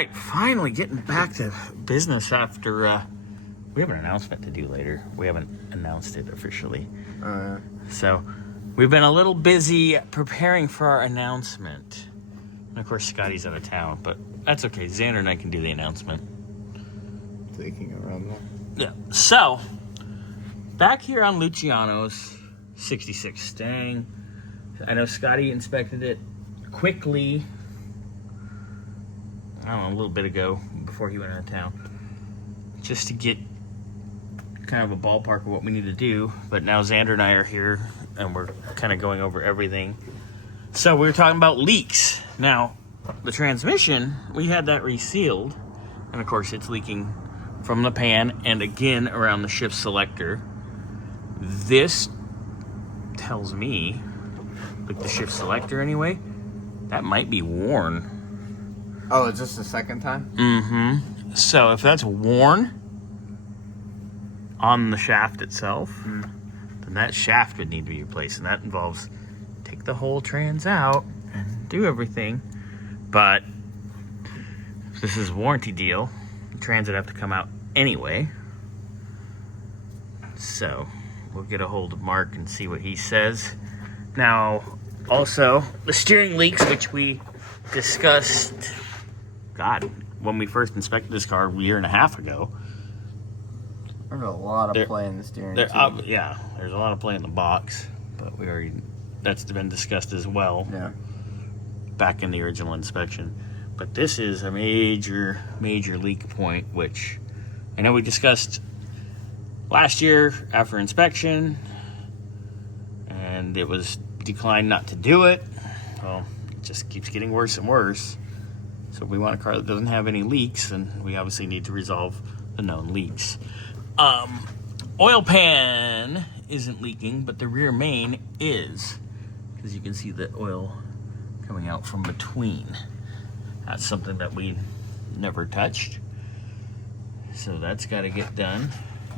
right, finally getting back to business after, we have an announcement to do later. We haven't announced it officially. So, we've been a little busy preparing for our announcement. And of course, Scotty's out of town, but that's okay. Xander and I can do the announcement. Taking around there. Yeah. So, back here on Luciano's 66 Stang. I know Scotty inspected it quickly, I don't know, a little bit ago before he went out of town, just to get kind of a ballpark of what we need to do. But now Xander and I are here and we're kind of going over everything. So we were talking about leaks. Now, the transmission, we had that resealed, and of course it's leaking from the pan and again around the shift selector. This tells me, like the shift selector anyway, that might be worn. Oh, is this the second time? Mm-hmm. So if that's worn on the shaft itself, then that shaft would need to be replaced. And that involves take the whole trans out and do everything. But if this is a warranty deal, the trans would have to come out anyway. So we'll get a hold of Mark and see what he says. Now, also, the steering leaks, which we discussed, when we first inspected this car a year and a half ago. There's a lot of play in the steering too. Yeah, there's a lot of play in the box, but that's been discussed as well. Yeah. Back in the original inspection. But this is a major leak point, which I know we discussed last year after inspection, and it was declined not to do it. Well, it just keeps getting worse and worse. So we want a car that doesn't have any leaks, and we obviously need to resolve the known leaks. Oil pan isn't leaking, but the rear main is, because you can see the oil coming out from between. That's something that we never touched, so that's got to get done.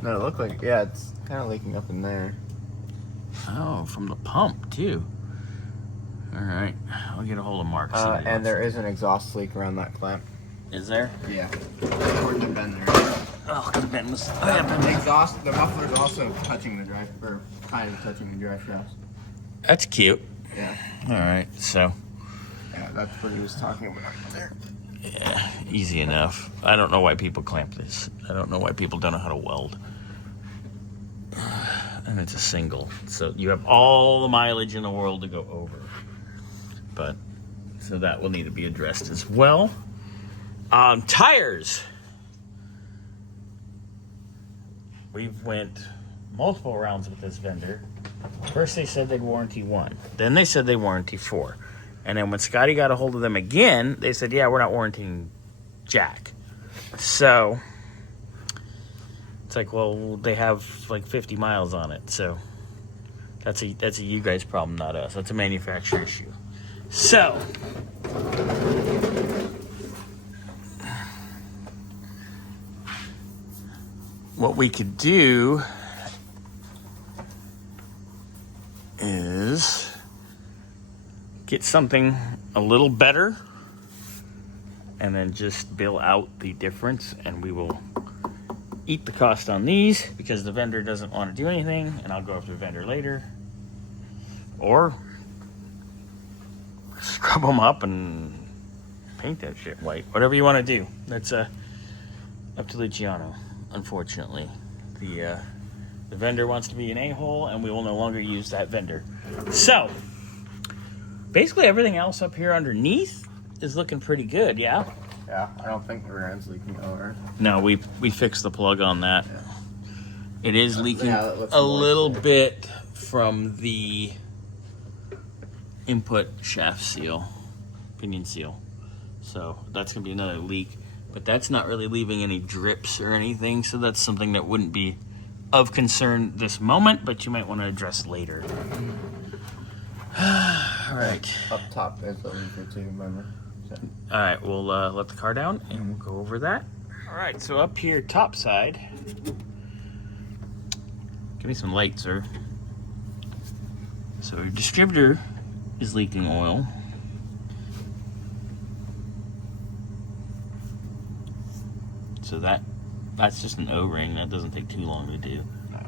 No, it looked like, yeah, it's kind of leaking up in there. Oh, from the pump too. All right, I'll get a hold of Mark. And there is an exhaust leak around that clamp. Is there? Yeah. According to Ben there. Oh, the Ben was. The muffler's also touching the drive, or kind of touching the drive shaft. That's cute. Yeah. All right, so. Yeah, that's what he was talking about there. Yeah, easy enough. I don't know why people clamp this. I don't know why people don't know how to weld. And it's a single, so you have all the mileage in the world to go over. But, so that will need to be addressed as well. Tires. We've went multiple rounds with this vendor. First they said they'd warranty 1. Then they said they warranty 4. And then when Scotty got a hold of them again, they said, yeah, we're not warranting jack. So it's like, well, they have like 50 miles on it. So that's a you guys problem, not us. That's a manufacturer issue. So what we could do is get something a little better and then just bill out the difference, and we will eat the cost on these because the vendor doesn't want to do anything, and I'll go after the vendor later, or scrub them up and paint that shit white. Whatever you want to do. That's up to Luciano. Unfortunately, the vendor wants to be an a-hole, and we will no longer use that vendor. So basically everything else up here underneath is looking pretty good. Yeah, I don't think the rear end's leaking over. No, we fixed the plug on that. Yeah. It is leaking a little bit from the input shaft seal, pinion seal, so that's gonna be another leak. But that's not really leaving any drips or anything, so that's something that wouldn't be of concern this moment, but you might want to address later. All right. Up top there's a leak or two, remember? So. All right, we'll let the car down and we'll go over that. All right, so up here, top side. Give me some light, sir. So your distributor is leaking oil. So that's just an O-ring. That doesn't take too long to do. No.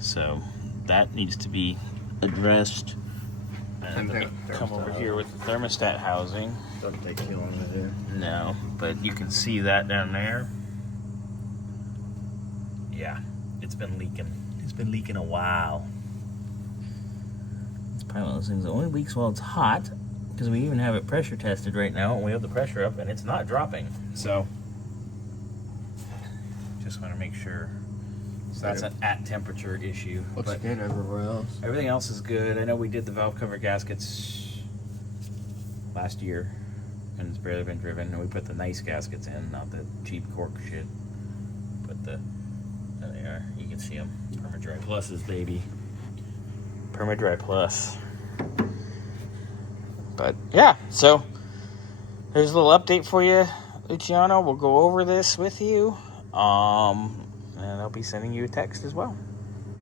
So that needs to be addressed. Same thing And with come over thermostat. here with the thermostat housing. Doesn't take too long to do. No, but you can see that down there. Yeah, it's been leaking. It's been leaking a while. It's probably one of those things that only leaks while it's hot, because we even have it pressure tested right now, and we have the pressure up, and it's not dropping. So, just want to make sure. So that's an at temperature issue. Looks But good everywhere else. everything else is good. I know we did the valve cover gaskets last year, and it's barely been driven. And we put the nice gaskets in, not the cheap cork shit. But there they are. You can see them. Permadry Pluses, baby. Permadry Plus. But yeah, so there's a little update for you, Luciano. We'll go over this with you. And I'll be sending you a text as well.